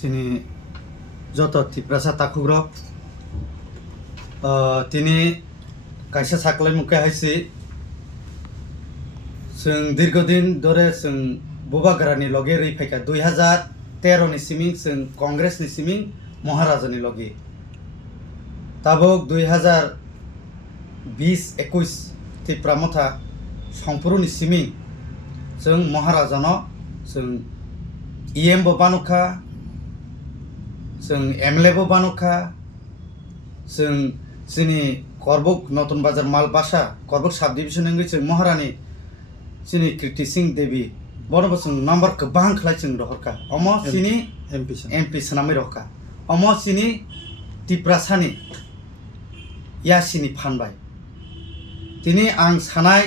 sini joto tiprasa takugrok tini kaisa saklai muke haisi जों दीर्घदिन धरे जों बुबाग्रानि लगे रैफायखा 2013 नि सिमिं जों कांग्रेस नि सिमिं महाराजानि लगे ताबक 2020-21 तिप्रामथा संपुरुनि सिमिं जों महाराजानो जों EM बो बानुखा जों MLA बो बानुखा जों जोंनि करबुक नतुन बाजार मालबासा करबुक साब डिविजन नंगै जों महारानी sini Kriti Singh Devi bono bosong number kebang khlai chung rohka omo sini MP sanami rohka omo sini Tiprasani ya sini phanbai tini ang sanai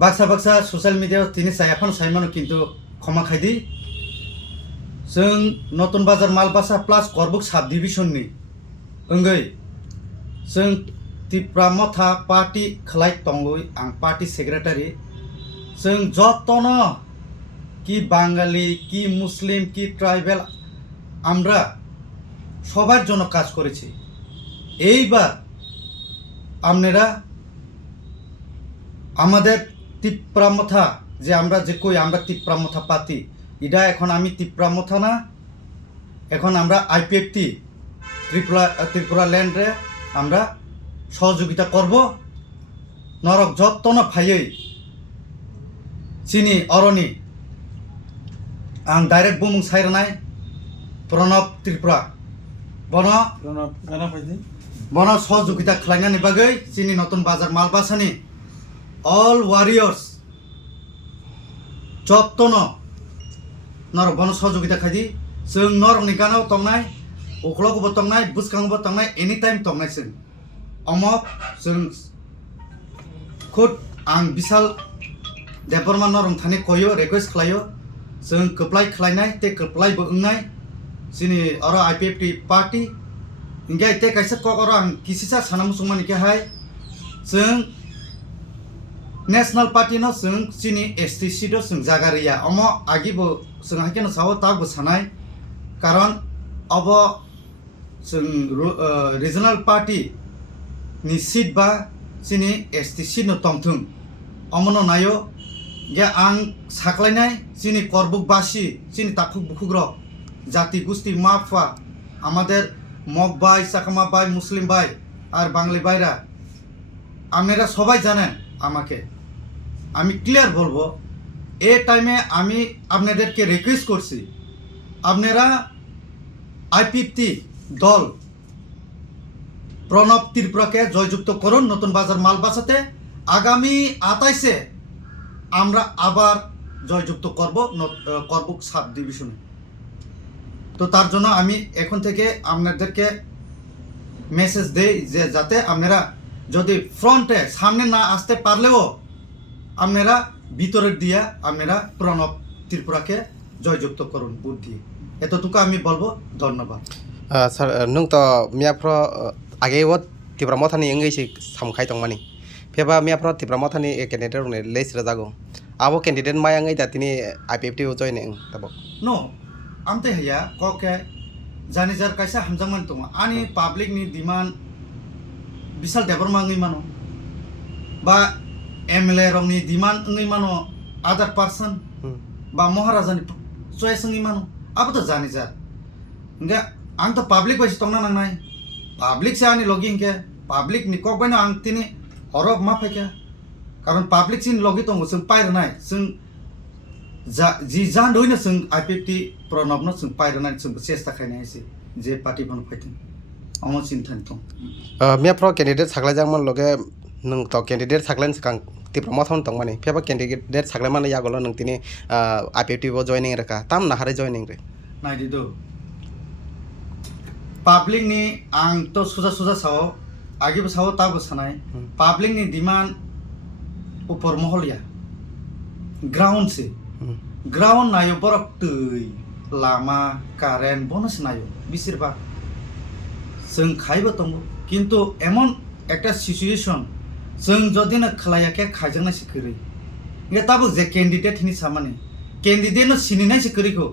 baksa social media tini saya phon saimano kintu khoma khaidi जों नतुन बाजार Malbasa plus करबुक साब division नि अंगै जों तिप्रामथा party खलाय तंगै आं party secretary जों जतनो कि बांगाली कि मुस्लिम कि ट्राइबल আমরা সবার জন্য কাজ করেছি এইবার আপনারা আমাদের তিপ্রামথা যে আমরা যে কই আমরা তিপ্রামথা পাতি এটা এখন আমি তিপ্রামথা না এখন আমরা আইপিএফটি ত্রিপুরা ল্যান্ডে আমরা সহযোগিতা করব নরক যত্ন ফাইयै চিনি অরণি आं डाइरेक्ट बुमुं सायरनाय प्रणब त्रिपुरा बनो सहयोगिता खालायनायनि बागै चिनि नतुन बाजार मालबासानि अल वारियर्स जत्तनो नरक बनो सहयोगिता खायदि जों नरकनि गानाव तंनाय उख्लगबो तंनाय बुसखांबो तंनाय एनी टाइम तंनाय जों अमक जों खुद आं बिशाल देबबर्मा नरम थानि कयो रिक्वेस्ट खालायो जों कप्लाय खालायनाय ते कप्लाय बोंनाय जोंनि अर आइपिएफटी पार्टी इंगे ते कायसा ककर आं किसिसा साना मुसुमानि के हाय जों नेशनल पार्टी न जों जोंनि एसटीसी दो जों जागारिया अम आगिबो जों हाकेन सावो ताबो सानाय कारण अब जों रिजनल पार्टी नि सीट बा जोंनि एसटीसी न तंथुं अमनो नायो যে আং সাকলাইনাই চিনি করবুকবাসী চিনি তাকুক বুকুগ্র জাতি গোষ্ঠী মাফা আমাদের মগ ভাই চাকমা ভাই মুসলিম ভাই আর বাঙালি ভাইরা আপনারা সবাই জানেন আমাকে আমি ক্লিয়ার বলবো এই টাইমে আমি আপনাদেরকে রিকোয়েস্ট করছি আপনারা আইপিএফটি দল প্রণব ত্রিপুরাকে জয়যুক্ত করুন নতুন বাজার মালবাসাতে আগামী 28-এ আমরা আবার জয়যুক্ত করব করবুক সাব ডিভিশনে তো তার জন্য আমি এখন থেকে আপনাদেরকে মেসেজ দেই যে যাতে আপনারা যদি ফ্রন্টে সামনে না আসতে পারলেও আপনারা ভিতরের দিয়া আপনারা প্রণব ত্রিপুরাকে জয়যুক্ত করুন ভোট দিয়ে এতটুকু আমি বলবো ধন্যবাদ স্যার নों তো মিয়াফ্র আগে ও ত্রিপুরা মথানি ইংলিশে সামখাই দंमानि फेबा मियाफ्रा तिप्रामथानि कैंडिडेट रने लेस रजागो आबो कैंडिडेट मायांगै दातिनि आईपीएफटी जॉइनिंग तब नो आमते हया कोके जानि जार कायसा हामजांमान दङ आनि पाब्लिक नि डिमान्ड बिशाल देबरमा ngै मानो बा एमएलए रंनि डिमान्ड ngै मानो अदर पर्सन बा महाराजानि चॉइस ngै मानो आबो त जानि जार इंगे आं त पाब्लिक बायसि तंना नांनाय पाब्लिक से आनि लगिं के पाब्लिक नि कक बायनो आं तिनि हरब मा फायका कारण पाब्लिक सिन लगे दङ जों पायरनाय जों जी जान दइनो जों आईपीएफटी प्रणबनो जों पायरनाय जों चेष्टा खायनायसै जे पार्टी बन फायथों अमो चिन्तान दं मियाफ्रा कैंडिडेट सागलायजांमोन लगे नों तो कैंडिडेट सागलायन सिगां तिप्रामथान दंमानि फेबा कैंडिडेट सागलायमानो यागोल नों तिनि आईपीएफटी बो जॉइनिंग रका ताम नाहारे जॉइनिंग रे नायदिदो पाब्लिक नि आं तो सुजा साव आगे साव ताबो सानाय पब्लिक नि डिमांड ऊपर महलिया ग्राउंड से ग्राउंड नायो बरक तै लामा कारेन्ट बनस नायो बिसोरबा जों खायबो दङ किन्तु एमन একটা सिचुएशन जों जदिनो खलायाके खायजोंनाय सिखरै ये ताबो जे कैंडिडेट नि सामाने कैंडिडेट न सिनिनाय सिखरैखौ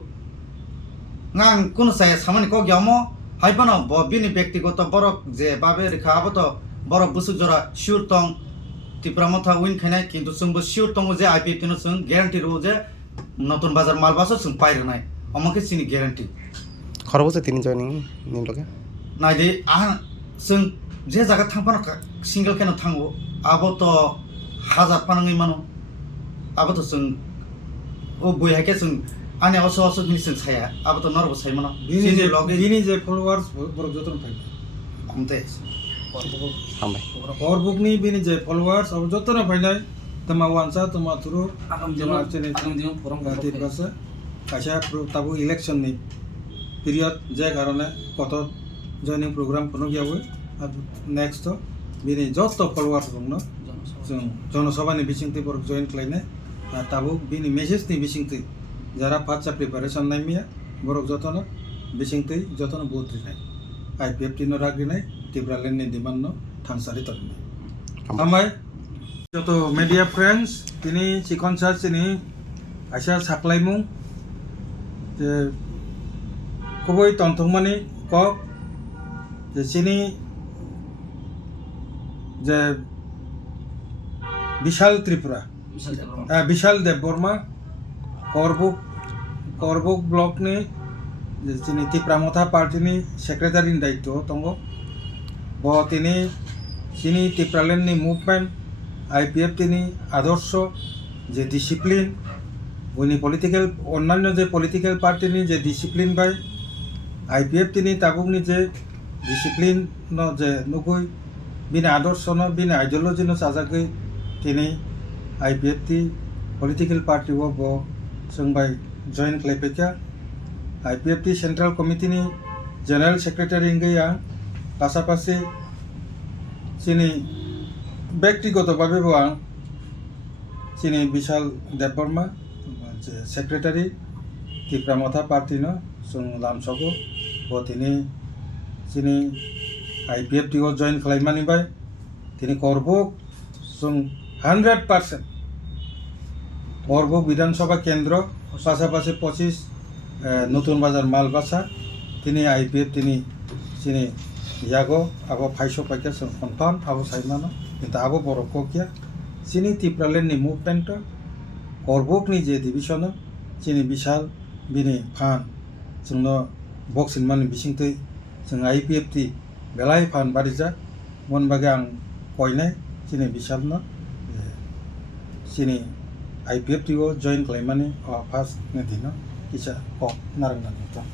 ngang kuno saya samani ko gyamo haibano bo bini ব্যক্তিগত borok je babe rekha abo to borok busuk jora sure tong Tripura Motha win খাইনাই কিন্তু जोंबो sure tong je IPF no जों guarantee ro je নতুন বাজার মাল বাসো जों পাইরে নাই আমাকে চিনি গ্যারান্টি খরবছে তিনি জয়নিং নিমলকে नायदे जों जे जायगा थांफानो सिंगल केन थांगो आबो तो हाजार फानाङै मानो आबो तो जों ओ बयहाके जों आने असो असो नि जों साया आबो तो नरबो साय मानो बिनि जे फलोवार्स बरक जतन फाय हमते हामबाय फेसबुकनि बिनि जे फलोवार्स अब जतन फायनाय तमा वानसा तमा तुरु तमा चेने गाति बासा काशा ताबु इलेक्शन नि पिरियड जे कारणे कत जॉइनिंग प्रोग्राम कोनो गयावो आरो नेक्स्ट बिनि जस्ट फलोवार्स दंनो जों जनसभानि बिसिंति बरक जॉइन खालायनाय ताबु बिनि मेसेजनि बिसिंति जारा फाचा प्रिपारेशन नायमिया बरक जतन बिसिंति जतन भोट दिनाय IPF टिनो रागिनाय टिब्रालेननि डिमान्ड नो थांसारि तरनाय हामबाय जतो मीडिया फ्रेंड्स तिनि सिकनसा सिनि आशा साप्लायमु जे खुबै तंथंमानि कक जे सिनि जे विशाल त्रिपुरा विशाल देवबर्मा करबुक ब्लक नि जे सिनि तिप्रामथा पार्टी नि सेक्रेटारि दायित्व दंगो ब तिनि सिनि तिप्रालेन नि मुभमेंट IPF तिनि आदर्श जे डिसिप्लिन उनि पलिटिकल अन्यान्य जे पलिटिकल पार्टी नि जे डिसिप्लिन बाय IPF तिनि ताबुकनि जे डिसिप्लिन न जे नुगुय बिनि आदर्श न बिनि आइडियोलॉजी न साजागै तिनि IPF ति पलिटिकल पार्टी वो बो जोंबाय जॉइन खालायफैखा IPF ति सेंट्रल कमिटी नि जनरल सेक्रेटारि गैया पासापासि सिनि व्यक्तिगतभावे बो आं सिनि विशाल देवबर्मा जे सेक्रेटारि तिप्रामथा पार्टी न जों लामसगो बो तिनि सिनि IPF टिओ जॉइन खालायमानिबाय तिनि करबुक जों 100% करबुक विधानसभा केंद्र पासापासि 25 नतुन बाजार मालबासा तिनि IPF तिनि सिनि यागो आबो फाइसो पाइका जों कनफार्म आबो साइमानो किन्तु आबो बरको किया सिनि तिप्रालेननि मुभमेंट करबुकनि जे डिविजन सिनि विशाल बिनि फान जोंनो बक्सिनमानि बिसिंतै जों IPF ति बेलाय फान बारिजा मनबागे आं कयनाय सिनि विशालनो सिनि IPF टिओ जॉइन खालायमानि फार्स्ट ने दिनो किसा कक नारंगानि